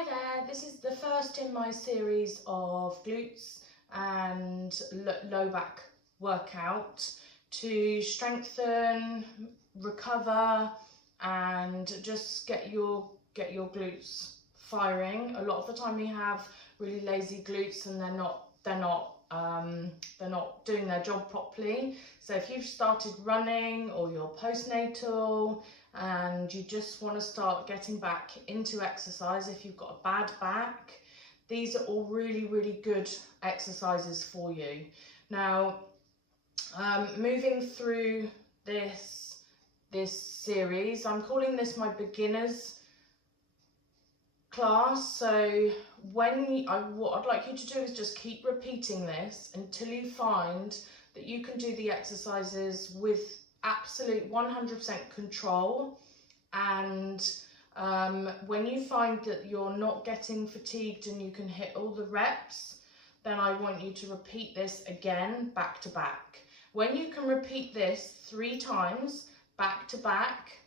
Hi there, this is the first in my series of glutes and low back workout to strengthen, recover and just get your glutes firing. A lot of the time we have really lazy glutes and they're not doing their job properly. So if you've started running or you're postnatal and you just want to start getting back into exercise, if you've got a bad back, these are all really good exercises for you. Now, moving through this series, I'm calling this my beginners class. So what I'd like you to do is just keep repeating this until you find that you can do the exercises with absolute 100% control, and when you find that you're not getting fatigued and you can hit all the reps, then I want you to repeat this again back to back. When you can repeat this 3 times back to back,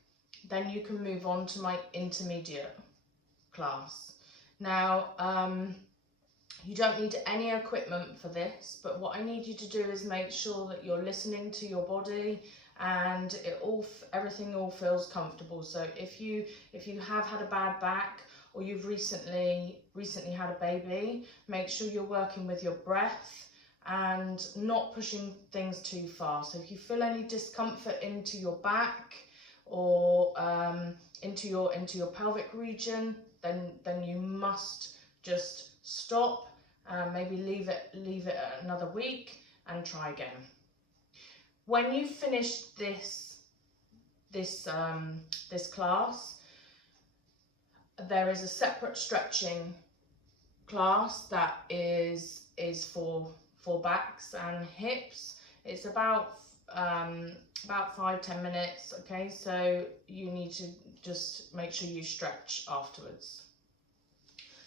then you can move on to my intermediate class. Now, you don't need any equipment for this, but what I need you to do is make sure that you're listening to your body and everything all feels comfortable. So if you have had a bad back or you've recently had a baby, make sure you're working with your breath and not pushing things too far. So if you feel any discomfort into your back or into your pelvic region, then you must just stop, maybe leave it another week and try again. When you finish this class, there is a separate stretching class that is for backs and hips. It's about 5-10 minutes. Okay, so you need to just make sure you stretch afterwards.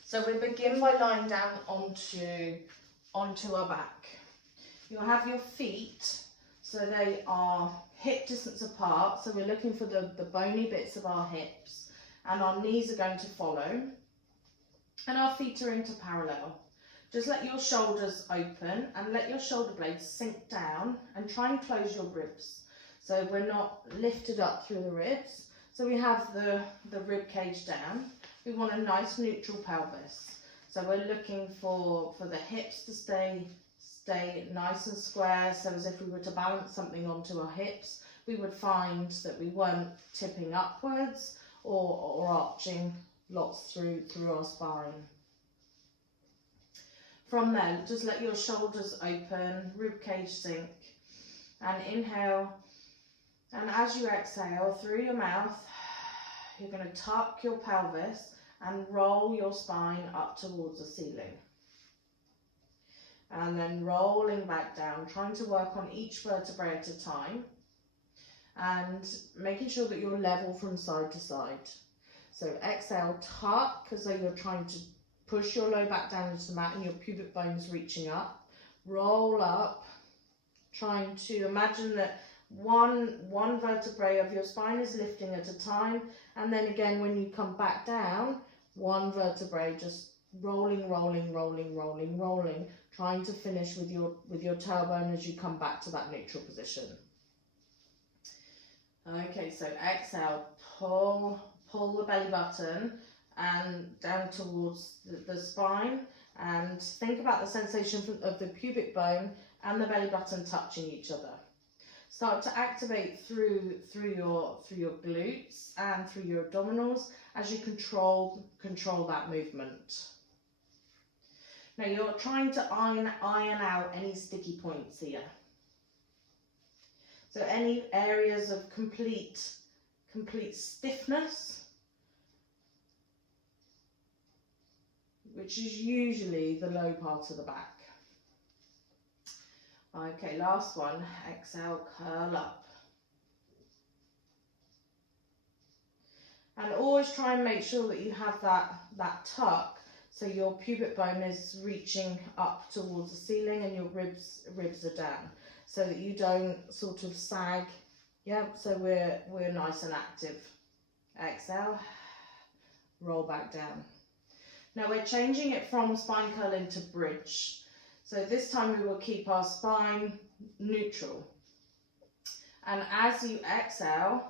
So we begin by lying down onto our back. You'll have your feet, so they are hip distance apart, so we're looking for the bony bits of our hips, and our knees are going to follow, and our feet are into parallel. Just let your shoulders open and let your shoulder blades sink down and try and close your ribs. So we're not lifted up through the ribs. So we have the rib cage down. We want a nice neutral pelvis. So we're looking for the hips to stay nice and square, so as if we were to balance something onto our hips, we would find that we weren't tipping upwards or arching lots through our spine. From there, just let your shoulders open, rib cage sink, and inhale. And as you exhale through your mouth, you're going to tuck your pelvis and roll your spine up towards the ceiling. And then rolling back down, trying to work on each vertebrae at a time and making sure that you're level from side to side. So exhale, tuck as though you're trying to push your low back down into the mat and your pubic bones reaching up. Roll up, trying to imagine that one vertebrae of your spine is lifting at a time, and then again when you come back down, one vertebrae just rolling, trying to finish with your tailbone as you come back to that neutral position. Okay, so exhale, pull the belly button and down towards the spine, and think about the sensation of the pubic bone and the belly button touching each other. Start to activate through your glutes and through your abdominals as you control that movement. Now you're trying to iron out any sticky points here. So any areas of complete stiffness, which is usually the low part of the back. Okay, last one. Exhale, curl up. And always try and make sure that you have that tuck, so your pubic bone is reaching up towards the ceiling and your ribs are down, so that you don't sort of sag. Yeah, so we're nice and active. Exhale, roll back down. Now we're changing it from spine curl into bridge. So this time we will keep our spine neutral. And as you exhale,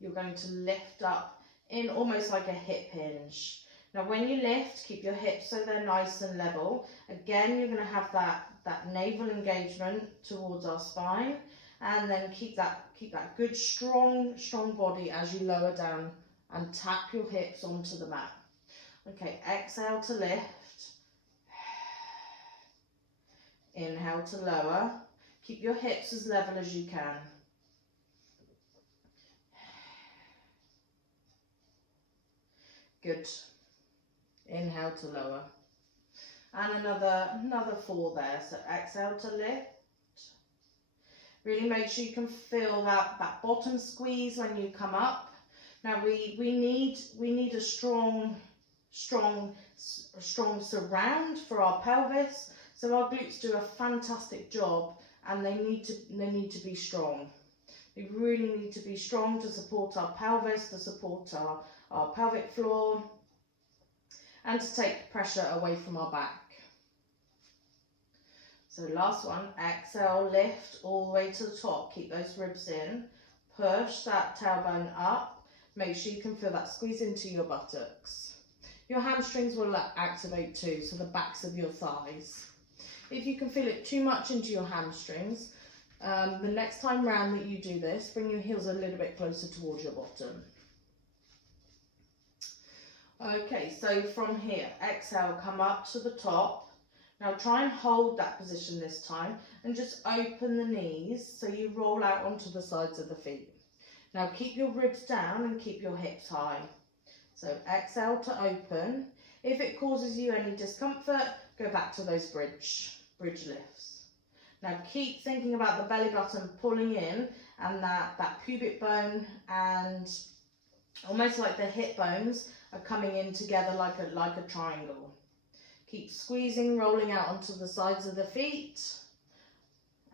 you're going to lift up in almost like a hip hinge. Now when you lift, keep your hips so they're nice and level. Again, you're going to have that navel engagement towards our spine, and then keep that good strong body as you lower down and tap your hips onto the mat. Okay, exhale to lift. Inhale to lower. Keep your hips as level as you can. Good. Inhale to lower. And another 4 there. So exhale to lift. Really make sure you can feel that bottom squeeze when you come up. Now we need a strong surround for our pelvis. So our glutes do a fantastic job, and they need to be strong. They really need to be strong to support our pelvis, to support our pelvic floor, and to take pressure away from our back. So last one, exhale, lift all the way to the top. Keep those ribs in. Push that tailbone up. Make sure you can feel that squeeze into your buttocks. Your hamstrings will activate too, so the backs of your thighs. If you can feel it too much into your hamstrings, the next time round that you do this, bring your heels a little bit closer towards your bottom. Okay, so from here, exhale, come up to the top. Now try and hold that position this time, and just open the knees so you roll out onto the sides of the feet. Now keep your ribs down and keep your hips high. So exhale to open. If it causes you any discomfort, go back to those bridge lifts. Now keep thinking about the belly button pulling in, and that pubic bone and almost like the hip bones are coming in together like a triangle. Keep squeezing, rolling out onto the sides of the feet,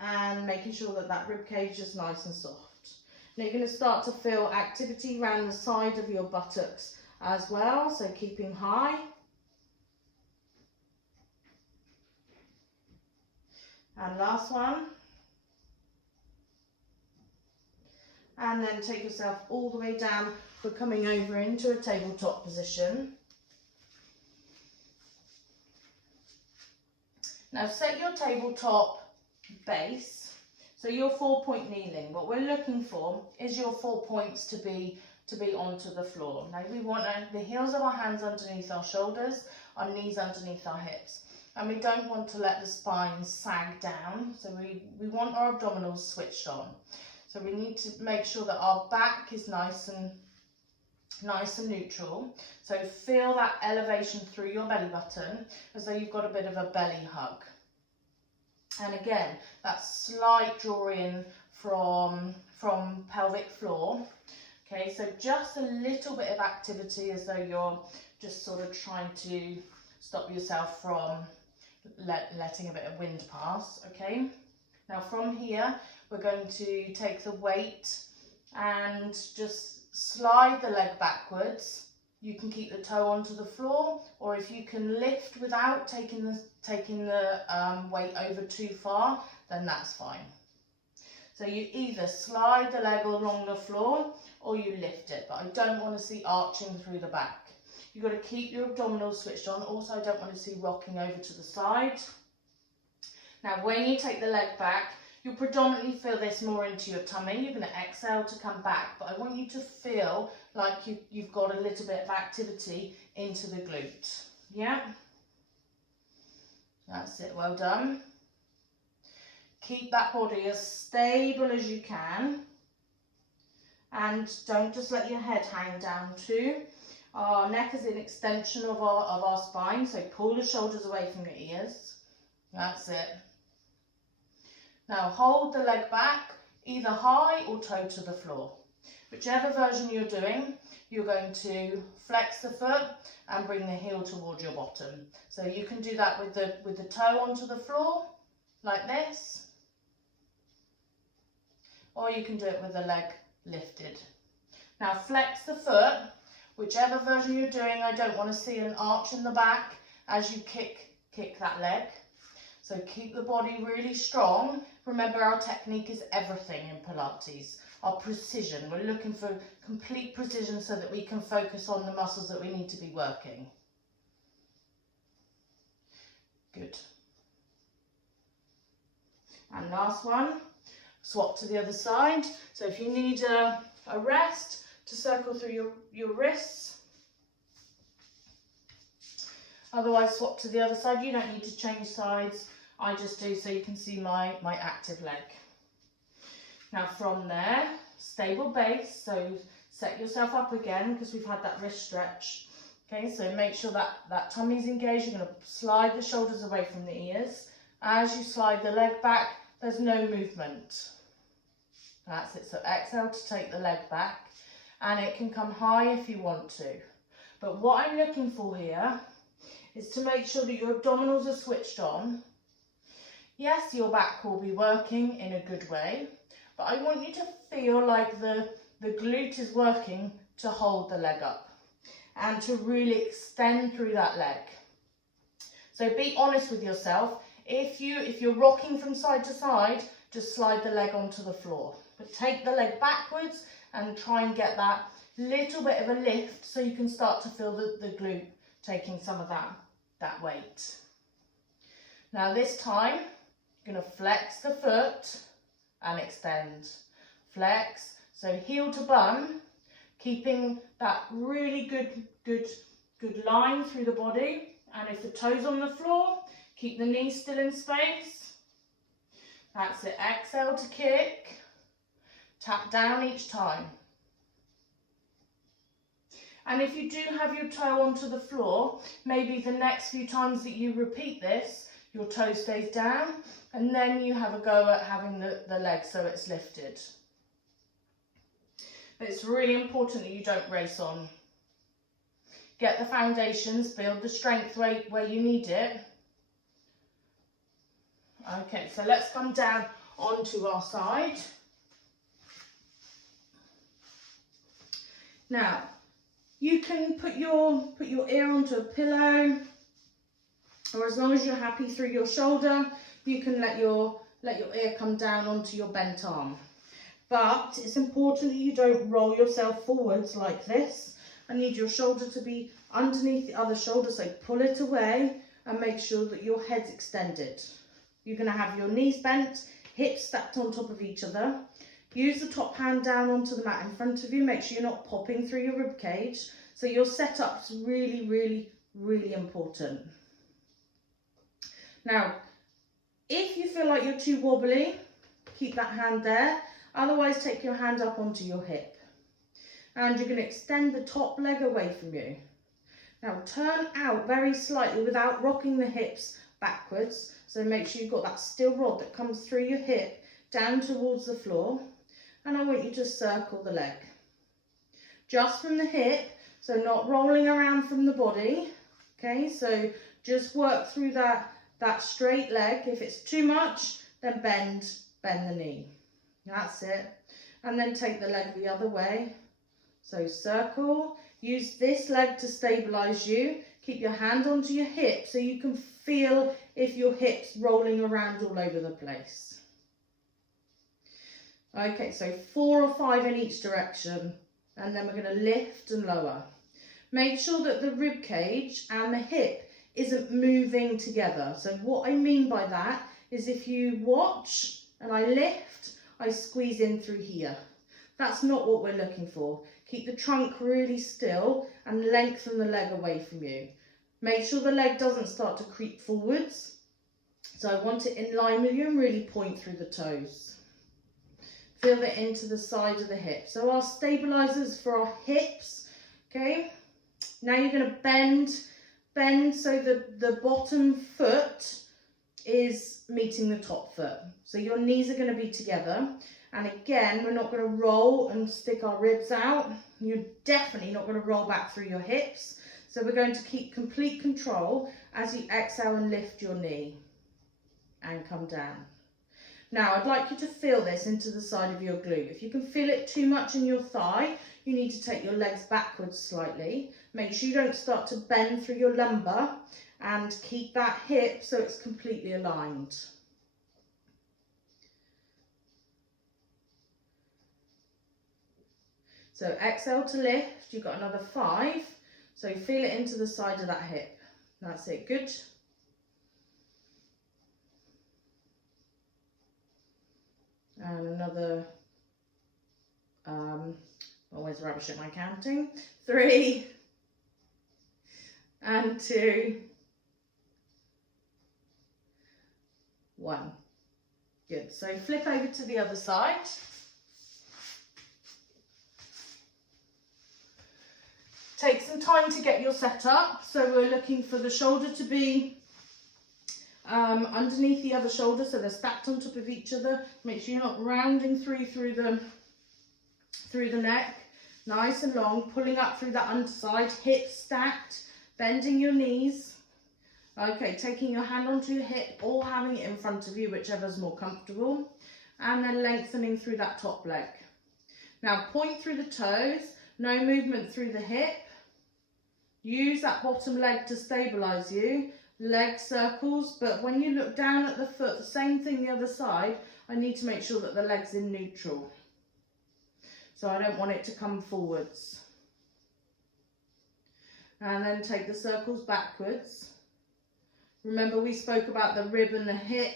and making sure that rib cage is nice and soft. Now you're going to start to feel activity around the side of your buttocks as well, so keeping high. And last one. And then take yourself all the way down. We're coming over into a tabletop position. Now set your tabletop base, so your 4-point kneeling. What we're looking for is your 4 points to be onto the floor. Now we want the heels of our hands underneath our shoulders, our knees underneath our hips. And we don't want to let the spine sag down, so we want our abdominals switched on. So we need to make sure that our back is nice and neutral. So feel that elevation through your belly button as though you've got a bit of a belly hug. And again, that slight draw in from pelvic floor. Okay, so just a little bit of activity as though you're just sort of trying to stop yourself from letting a bit of wind pass. Okay, now from here we're going to take the weight and just slide the leg backwards. You can keep the toe onto the floor, or if you can lift without taking the weight over too far, then that's fine. So you either slide the leg along the floor or you lift it, but I don't want to see arching through the back. You've got to keep your abdominals switched on. Also, I don't want to see rocking over to the side. Now, when you take the leg back, you'll predominantly feel this more into your tummy. You're going to exhale to come back, but I want you to feel like you've got a little bit of activity into the glute. Yeah? That's it, well done. Keep that body as stable as you can. And don't just let your head hang down too. Our neck is an extension of our spine, so pull the shoulders away from your ears. That's it. Now hold the leg back, either high or toe to the floor. Whichever version you're doing, you're going to flex the foot and bring the heel towards your bottom. So you can do that with the toe onto the floor, like this. Or you can do it with the leg lifted. Now flex the foot. Whichever version you're doing, I don't want to see an arch in the back as you kick that leg. So keep the body really strong. Remember, our technique is everything in Pilates. Our precision. We're looking for complete precision so that we can focus on the muscles that we need to be working. Good. And last one, swap to the other side. So if you need a rest, to circle through your wrists. Otherwise, swap to the other side. You don't need to change sides. I just do so you can see my active leg. Now from there, stable base. So set yourself up again because we've had that wrist stretch. Okay, so make sure that tummy's engaged. You're going to slide the shoulders away from the ears. As you slide the leg back, there's no movement. That's it. So exhale to take the leg back. And it can come high if you want to. But what I'm looking for here is to make sure that your abdominals are switched on. Yes, your back will be working in a good way, but I want you to feel like the glute is working to hold the leg up and to really extend through that leg. So be honest with yourself. If you're rocking from side to side, just slide the leg onto the floor. But take the leg backwards and try and get that little bit of a lift so you can start to feel the glute taking some of that weight. Now this time, you're going to flex the foot and extend. Flex, so heel to bum, keeping that really good line through the body. And if the toes on the floor, keep the knees still in space. That's it. Exhale to kick. Tap down each time. And if you do have your toe onto the floor, maybe the next few times that you repeat this, your toe stays down, and then you have a go at having the leg so it's lifted. But it's really important that you don't race on. Get the foundations, build the strength where you need it. Okay, so let's come down onto our side. Now, you can put your ear onto a pillow, or as long as you're happy through your shoulder, you can let your ear come down onto your bent arm. But it's important that you don't roll yourself forwards like this. I need your shoulder to be underneath the other shoulder, so pull it away and make sure that your head's extended. You're going to have your knees bent, hips stacked on top of each other. Use the top hand down onto the mat in front of you. Make sure you're not popping through your rib cage. So your setup's really, really, really important. Now, if you feel like you're too wobbly, keep that hand there. Otherwise, take your hand up onto your hip. And you're going to extend the top leg away from you. Now, turn out very slightly without rocking the hips backwards. So make sure you've got that still rod that comes through your hip down towards the floor. And I want you to circle the leg. Just from the hip, so not rolling around from the body. Okay, so just work through that straight leg. If it's too much, then bend the knee. That's it. And then take the leg the other way. So circle. Use this leg to stabilize you. Keep your hand onto your hip so you can feel if your hip's rolling around all over the place. Okay, so 4 or 5 in each direction. And then we're going to lift and lower. Make sure that the rib cage and the hip isn't moving together. So what I mean by that is if you watch and I lift, I squeeze in through here. That's not what we're looking for. Keep the trunk really still and lengthen the leg away from you. Make sure the leg doesn't start to creep forwards. So I want it in line with you and really point through the toes. Feel it into the side of the hip. So our stabilizers for our hips, okay? Now you're going to bend so that the bottom foot is meeting the top foot. So your knees are going to be together. And again, we're not going to roll and stick our ribs out. You're definitely not going to roll back through your hips. So we're going to keep complete control as you exhale and lift your knee and come down. Now I'd like you to feel this into the side of your glute. If you can feel it too much in your thigh, you need to take your legs backwards slightly. Make sure you don't start to bend through your lumbar, and keep that hip so it's completely aligned. So exhale to lift, you've got another 5. So feel it into the side of that hip. That's it, good. And another, always rubbish at my counting. 3 and 2, 1. Good, so flip over to the other side. Take some time to get your set up. So we're looking for the shoulder to be underneath the other shoulder, so they're stacked on top of each other. Make sure you're not rounding through the neck. Nice and long, pulling up through that underside, hips stacked, bending your knees. Okay, taking your hand onto your hip or having it in front of you, whichever's more comfortable. And then lengthening through that top leg. Now point through the toes, no movement through the hip. Use that bottom leg to stabilize you. Leg circles, but when you look down at the foot, the same thing the other side, I need to make sure that the leg's in neutral. So I don't want it to come forwards. And then take the circles backwards. Remember we spoke about the rib and the hip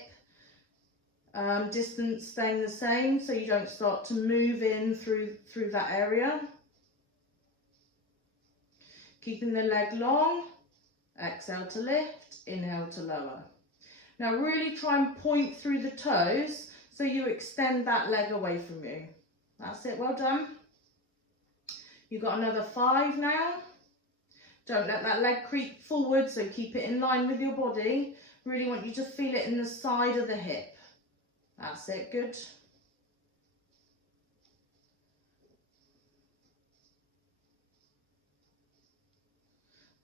distance staying the same, so you don't start to move in through that area. Keeping the leg long, exhale to lift, inhale to lower. Now really try and point through the toes so you extend that leg away from you. That's it, well done. You've got another 5 now. Don't let that leg creep forward, so keep it in line with your body. Really want you to feel it in the side of the hip. That's it, good.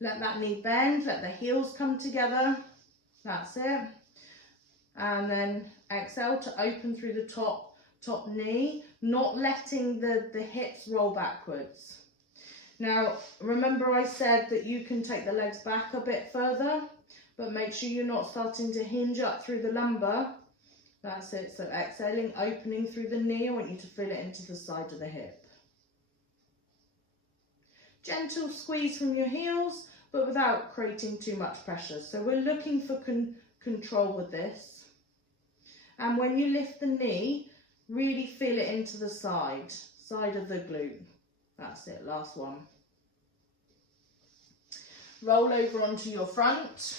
Let that knee bend, let the heels come together. That's it. And then exhale to open through the top knee, not letting the hips roll backwards. Now, remember I said that you can take the legs back a bit further, but make sure you're not starting to hinge up through the lumbar. That's it. So exhaling, opening through the knee. I want you to feel it into the side of the hip. Gentle squeeze from your heels, but without creating too much pressure. So we're looking for control with this. And when you lift the knee, really feel it into the side of the glute. That's it, last one. Roll over onto your front.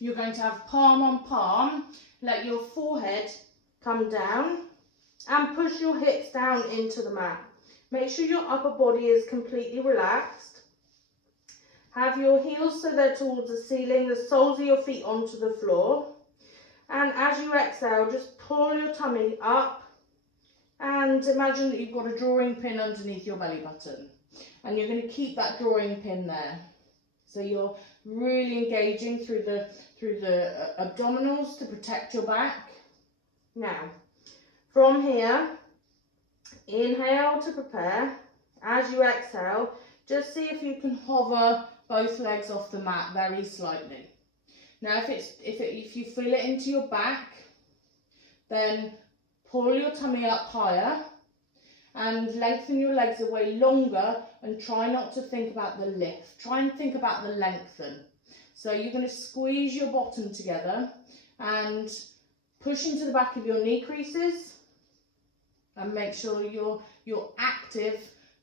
You're going to have palm on palm. Let your forehead come down and push your hips down into the mat. Make sure your upper body is completely relaxed. Have your heels so they're towards the ceiling, the soles of your feet onto the floor. And as you exhale, just pull your tummy up and imagine that you've got a drawing pin underneath your belly button. And you're going to keep that drawing pin there. So you're really engaging through the abdominals to protect your back. Now, from here, inhale to prepare. As you exhale, just see if you can hover both legs off the mat very slightly. Now, if you feel it into your back, then pull your tummy up higher and lengthen your legs away longer, and try not to think about the lift. Try and think about the lengthen. So you're going to squeeze your bottom together and push into the back of your knee creases, and make sure you're active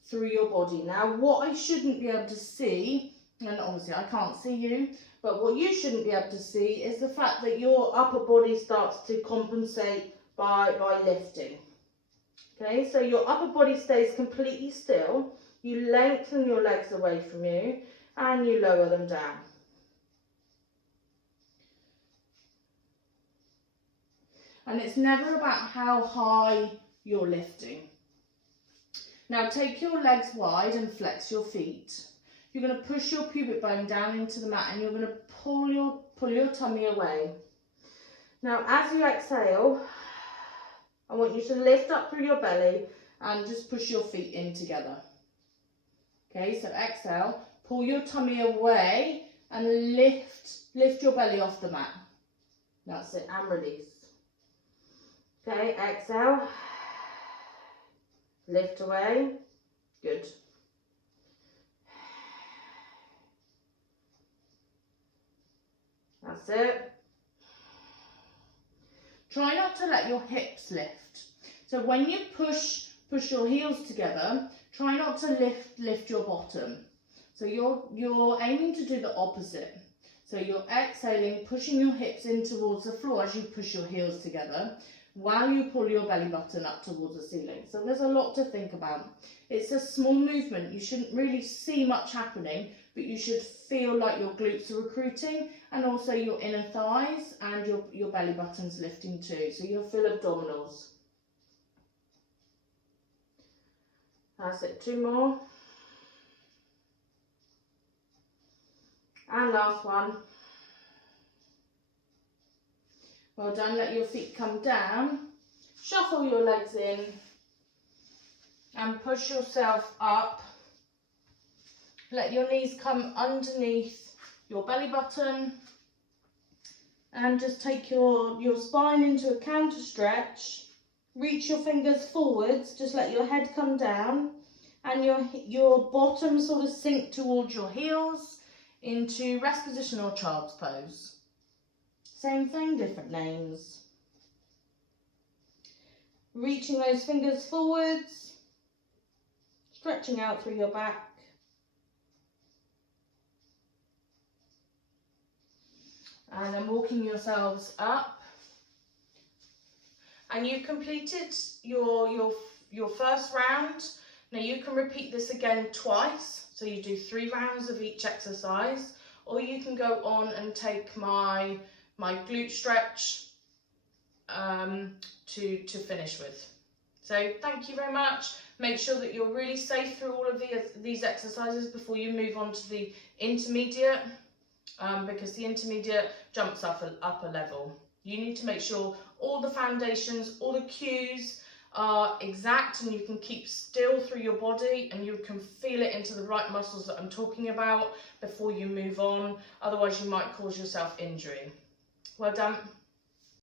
through your body. Now, what I shouldn't be able to see, and obviously I can't see you, but what you shouldn't be able to see is the fact that your upper body starts to compensate by lifting. Okay, so your upper body stays completely still. You lengthen your legs away from you and you lower them down. And it's never about how high you're lifting. Now take your legs wide and flex your feet. You're going to push your pubic bone down into the mat and you're going to pull your tummy away. Now as you exhale, I want you to lift up through your belly and just push your feet in together. Okay, so exhale, pull your tummy away and lift your belly off the mat. That's it, and release. Okay, exhale, lift away, good. That's it. Try not to let your hips lift. So when you push your heels together, try not to lift your bottom. So you're aiming to do the opposite. So you're exhaling, pushing your hips in towards the floor as you push your heels together, while you pull your belly button up towards the ceiling. So there's a lot to think about. It's a small movement. You shouldn't really see much happening, but you should feel like your glutes are recruiting and also your inner thighs and your belly button's lifting too. So you'll feel abdominals. That's it, 2 more. And last one. Well done, let your feet come down. Shuffle your legs in and push yourself up. Let your knees come underneath your belly button and just take your spine into a counter stretch. Reach your fingers forwards, just let your head come down and your bottom sort of sink towards your heels into rest position or child's pose. Same thing, different names. Reaching those fingers forwards, stretching out through your back. And then walking yourselves up. And you've completed your first round. Now you can repeat this again twice. So you do 3 rounds of each exercise, or you can go on and take my glute stretch to finish with. So thank you very much. Make sure that you're really safe through all of these exercises before you move on to the intermediate, because the intermediate jumps up a level. You need to make sure all the foundations, all the cues are exact and you can keep still through your body and you can feel it into the right muscles that I'm talking about before you move on. Otherwise you might cause yourself injury. Well done.